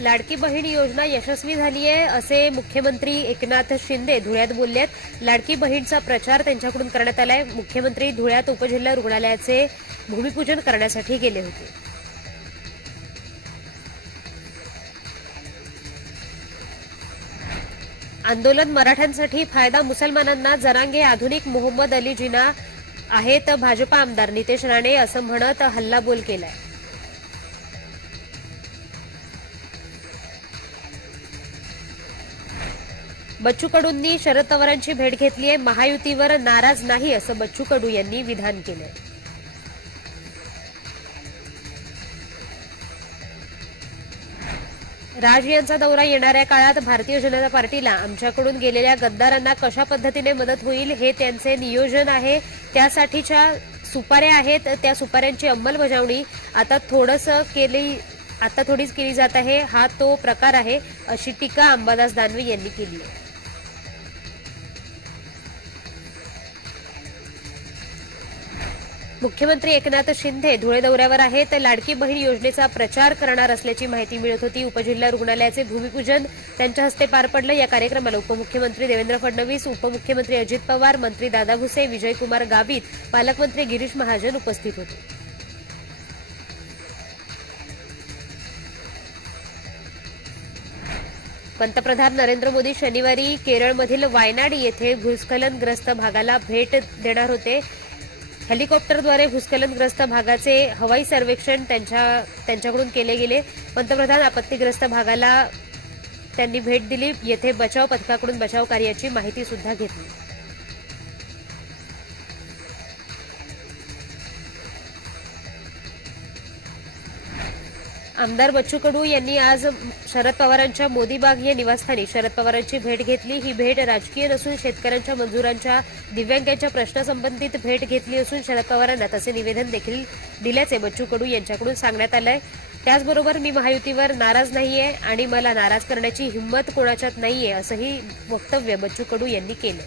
लाडकी बहीण योजना यशस्वी झाली आहे असे मुख्यमंत्री एकनाथ शिंदे धुळ्यात बोलले आहेत. लाडकी बहीणचा प्रचार त्यांच्याकडून करण्यात आलाय. मुख्यमंत्री धुळ्यात उपजिल्हा रुग्णालयाचे भूमिपूजन करण्यासाठी गेले होते. आंदोलन मराठ्यांसाठी फायदा मुसलमानांना जरांगे आधुनिक मोहम्मद अली जिना आहेत भाजपा आमदार नितेश राणे असं म्हणत हल्लाबोल केलाय. बच्चू कडूंनी शरद पवारांची भेट घेतली आहे महायुतीवर नाराज नाही असं बच्चू कडू यांनी विधान केलंय. राज यांचा दौरा येणाऱ्या काळात भारतीय जनता पार्टीला आमच्याकडून गेलेल्या गद्दारांना कशा पद्धतीने मदत होईल हे त्यांचे नियोजन आहे. त्यासाठीच्या सुपाऱ्या आहेत. त्या सुपाऱ्यांची अंमलबजावणी आता थोडंसं केली आता थोडीच केली जात आहे. हा तो प्रकार आहे अशी टीका अंबादास दानवे यांनी केली आहे. मुख्यमंत्री एकनाथ शिंदे धुळे दौऱ्यावर आहेत. लाडकी बहीण योजनेचा प्रचार करणार असल्याची माहिती मिळत होती. उपजिल्हा रुग्णालयाचे भूमिपूजन त्यांच्या हस्ते पार पडलं. या कार्यक्रमाला उपमुख्यमंत्री देवेंद्र फडणवीस उपमुख्यमंत्री अजित पवार मंत्री दादा भुसे विजयकुमार गावित पालकमंत्री गिरीश महाजन उपस्थित होते. पंतप्रधान नरेंद्र मोदी शनिवारी केरळमधील वायनाड येथे भूस्खलनग्रस्त भागाला भेट देणार होते. हेलिकॉप्टरद्वारे भूस्खलनग्रस्त भागाचे हवाई सर्वेक्षण त्यांच्या त्यांच्याकडून केले गेले. पंतप्रधान आपत्तीग्रस्त भागाला त्यांनी भेट दिली. येथे बचाव पथकाकडून बचाव कार्याची माहिती सुद्धा घेतली. आमदार बच्चू कडू यांनी आज शरद पवारांच्या मोदीबाग या निवासस्थानी शरद पवारांची भेट घेतली. ही भेट राजकीय नसून शेतकऱ्यांच्या मजुरांच्या दिव्यांगांच्या प्रश्नासंबंधित भेट घेतली असून शरद पवारांना तसे निवेदन देखील दिल्याचे बच्चू कडू यांच्याकडून सांगण्यात आलंय. त्याचबरोबर मी महायुतीवर नाराज नाहीये आणि मला नाराज करण्याची हिंमत कोणाच्यात नाहीये असंही वक्तव्य बच्चू कडू यांनी केलं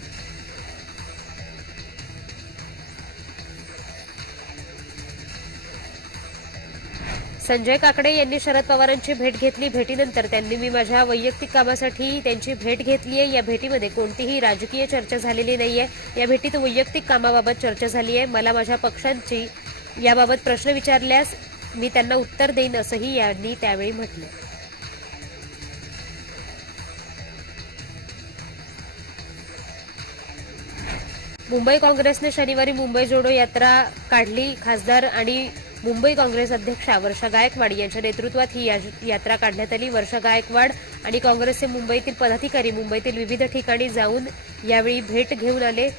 संजय काकडे यांनी शरद पवारांची भेट घेतली. भेटीनंतर त्यांनी मी माझ्या वैयक्तिक कामासाठी त्यांची भेट घेतली आहे. या भेटीमध्ये कोणतीही राजकीय चर्चा झालेली नाहीये. या भेटीत वैयक्तिक कामाबाबत चर्चा झाली आहे. मला माझ्या पक्षांची याबाबत प्रश्न विचारल्यास मी त्यांना उत्तर देईन असंही यांनी त्यावेळी म्हटलं. मुंबई काँग्रेसने शनिवारी मुंबई जोडो यात्रा काढली. खासदार आणि मुंबई काँग्रेस अध्यक्षा वर्षा गायकवाड यांच्या नेतृत्वात ही या- यात्रा काढण्यात आली. वर्षा गायकवाड आणि काँग्रेसचे मुंबईतील पदाधिकारी मुंबईतील विविध ठिकाणी जाऊन यावेळी भेट घेऊन आले.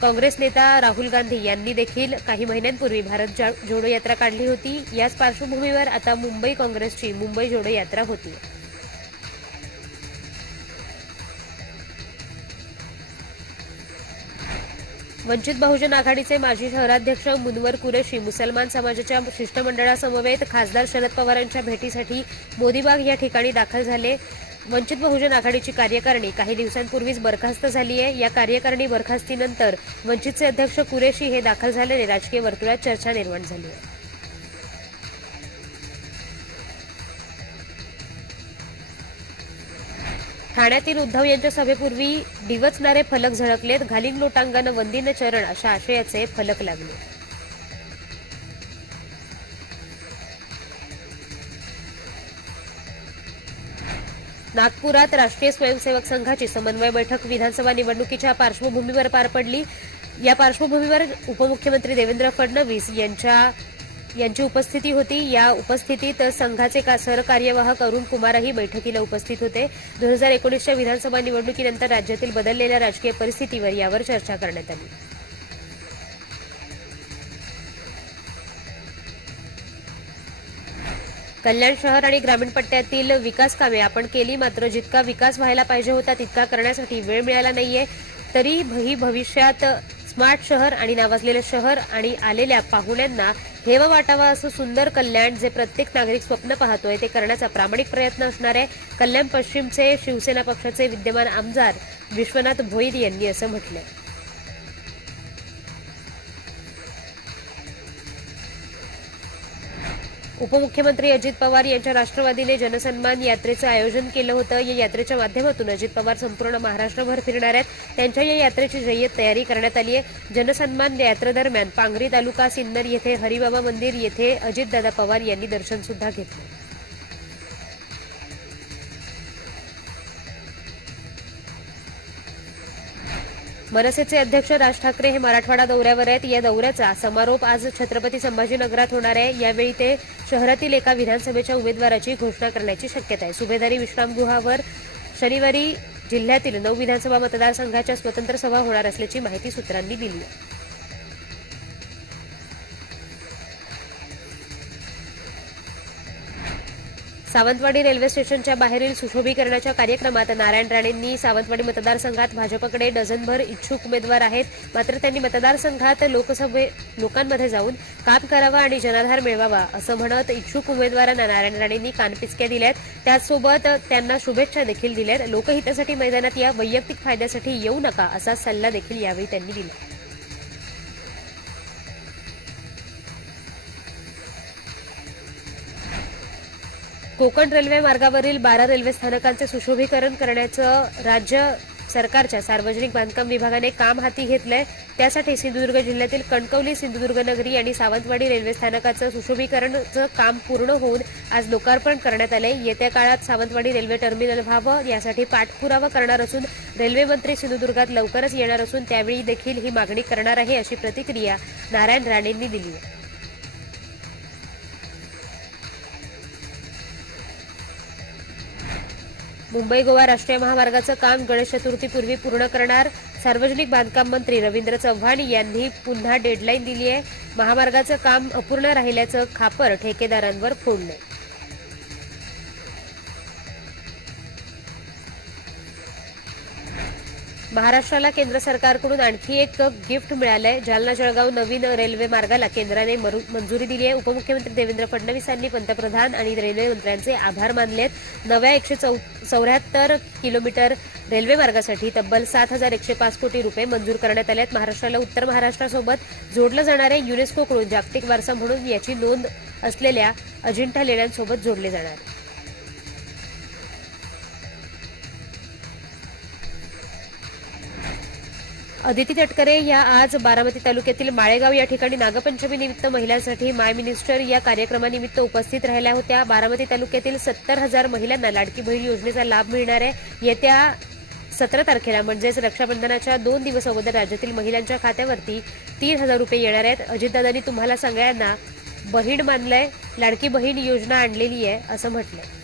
काँग्रेस नेता राहुल गांधी यांनी देखील काही महिन्यांपूर्वी भारत जा- जोडो यात्रा काढली होती. याच पार्श्वभूमीवर आता मुंबई काँग्रेसची मुंबई जोडो यात्रा होती. वंचित बहुजन आघाडीचे माजी शहराध्यक्ष मुनवर कुरेशी मुसलमान समाजाच्या शिष्टमंडळासमवेत खासदार शरद पवारांच्या भेटीसाठी मोदीबाग या ठिकाणी दाखल झाले. वंचित बहुजन आघाडीची कार्यकारिणी काही दिवसांपूर्वीच बरखास्त झाली आहे. या कार्यकारिणी बरखास्तीनंतर वंचितचे अध्यक्ष कुरेशी हे दाखल झाल्याने राजकीय वर्तुळात चर्चा निर्माण झाली आहे. ठाण्यातील उद्धव यांच्या सभेपूर्वी डिवचणारे फलक झळकलेत. घालिंग लोटांगानं वंदीनं चरण अशा आशयाचे फलक लागले. नागपुरात राष्ट्रीय स्वयंसेवक संघाची समन्वय बैठक. विधानसभा निवडणुकीच्या पार्श्वभूमीवर पार पडली. या पार्श्वभूमीवर उपमुख्यमंत्री देवेंद्र फडणवीस यांच्या यांची उपस्थिती होती. या उपस्थितीत संघाचे का- सरकार्यवाहक अरुण कुमारही बैठकीला उपस्थित होते. दोन हजार एकोणीसच्या विधानसभा निवडणुकीनंतर राज्यातील बदललेल्या राजकीय परिस्थितीवर यावर चर्चा करण्यात आली. कल्याण शहर आणि ग्रामीण पट्ट्यातील विकास कामे आपण केली मात्र जितका विकास व्हायला पाहिजे होता तितका करण्यासाठी वेळ मिळाला नाहीये. तरी ही भविष्यात स्मार्ट शहर आणि नावाजलेलं शहर आणि आलेल्या पाहुण्यांना हेवा वाटावा असं सुंदर कल्याण जे प्रत्येक नागरिक स्वप्न पाहतोय ते करण्याचा प्रामाणिक प्रयत्न असणार आहे. कल्याण पश्चिमचे शिवसेना पक्षाचे विद्यमान आमदार विश्वनाथ भोईर यांनी असं म्हटलंय. उपमुख्यमंत्री अजित पवार यांच्या राष्ट्रवादीने जनसन्मान यात्रेचं आयोजन केलं होतं. या यात्रेच्या माध्यमातून अजित पवार संपूर्ण महाराष्ट्रभर फिरणार आहेत. त्यांच्या या यात्रेची जय्यत तयारी करण्यात आली आहे. जनसन्मान यात्रेदरम्यान पांगरी तालुका सिन्नर येथे हरिबाबा मंदिर येथे अजितदादा पवार यांनी दर्शन सुद्धा घेतलं. मनसेचे अध्यक्ष राज ठाकरे हे मराठवाडा दौऱ्यावर आहेत. या दौऱ्याचा समारोप आज छत्रपती संभाजीनगरात होणार आहे. यावेळी ते शहरातील एका विधानसभेच्या उमेदवाराची घोषणा करण्याची शक्यता आहे. सुभेदारी विश्रामगृहावर शनिवारी जिल्ह्यातील नऊ विधानसभा मतदारसंघाच्या स्वतंत्र सभा होणार असल्याची माहिती सूत्रांनी दिली सावंतवाडी रेल्वे स्टेशनच्या बाहेरील सुशोभीकरणाच्या कार्यक्रमात नारायण राणेंनी सावंतवाडी मतदारसंघात भाजपकडे डझनभर इच्छुक उमेदवार आहेत. मात्र त्यांनी मतदारसंघात लोकसभे लोकांमध्ये जाऊन काम करावं आणि जनाधार मिळवावा असं म्हणत इच्छुक उमेदवारांना नारायण राणेंनी कानपिचक्या दिल्यात. त्याचसोबत त्यांना शुभेच्छा देखील दिल्यात. लोकहितासाठी मैदानात या वैयक्तिक फायद्यासाठी येऊ नका असा सल्ला देखील यावेळी त्यांनी दिला. कोकण रेल्वे मार्गावरील बारा रेल्वे स्थानकांचे सुशोभीकरण करण्याचं राज्य सरकारच्या सार्वजनिक बांधकाम विभागाने काम हाती घेतलंय. त्यासाठी सिंधुदुर्ग जिल्ह्यातील कणकवली सिंधुदुर्ग नगरी आणि सावंतवाडी रेल्वे स्थानकाचं सुशोभीकरणचं काम पूर्ण होऊन आज लोकार्पण करण्यात आले येत्या काळात सावंतवाडी रेल्वे टर्मिनल व्हावं यासाठी पाठपुरावा करणार असून रेल्वे मंत्री सिंधुदुर्गात लवकरच येणार असून त्यावेळी देखील ही मागणी करणार आहे अशी प्रतिक्रिया नारायण राणेंनी दिली आहे. मुंबई गोवा राष्ट्रीय महामार्गाचं काम गणेश चतुर्थीपूर्वी पूर्ण करणार सार्वजनिक बांधकाम मंत्री रवींद्र चव्हाण यांनी पुन्हा डेडलाईन दिली आहे महामार्गाचं काम अपूर्ण राहिल्याचं खापर ठेकेदारांवर फोडलंय. महाराष्ट्राला केंद्र सरकारकडून आणखी एक गिफ्ट मिळालंय. जालना जळगाव नवीन रेल्वे मार्गाला केंद्राने मंजुरी दिली आहे. उपमुख्यमंत्री देवेंद्र फडणवीसांनी पंतप्रधान आणि रेल्वे मंत्र्यांचे आभार मानलेत. नव्या एकशे चौऱ्याहत्तर किलोमीटर रेल्वे मार्गासाठी तब्बल सात हजार एकशे पाच कोटी रुपये मंजूर करण्यात आले आहेत महाराष्ट्राला उत्तर महाराष्ट्रासोबत जोडलं जाणारे युनेस्कोकडून जागतिक वारसा म्हणून याची नोंद असलेल्या अजिंठा लेण्यांसोबत जोडले जाणार. अदिती तटकरे या आज बारामती तालुक्यातील माळेगाव या ठिकाणी नागपंचमी निमित्त महिलांसाठी माय मिनिस्टर या कार्यक्रमानिमित्त उपस्थित राहिल्या होत्या. बारामती तालुक्यातील सत्तर हजार महिलांना लाडकी बहीण योजनेचा लाभ मिळणार आहे. येत्या सतरा तारखेला म्हणजेच रक्षाबंधनाच्या दोन दिवस अगोदर राज्यातील महिलांच्या खात्यावरती तीन हजार रुपये येणार आहेत. अजितदादांनी तुम्हाला सगळ्यांना बहीण मानलंय लाडकी बहीण योजना आणलेली आहे असं म्हटलंय.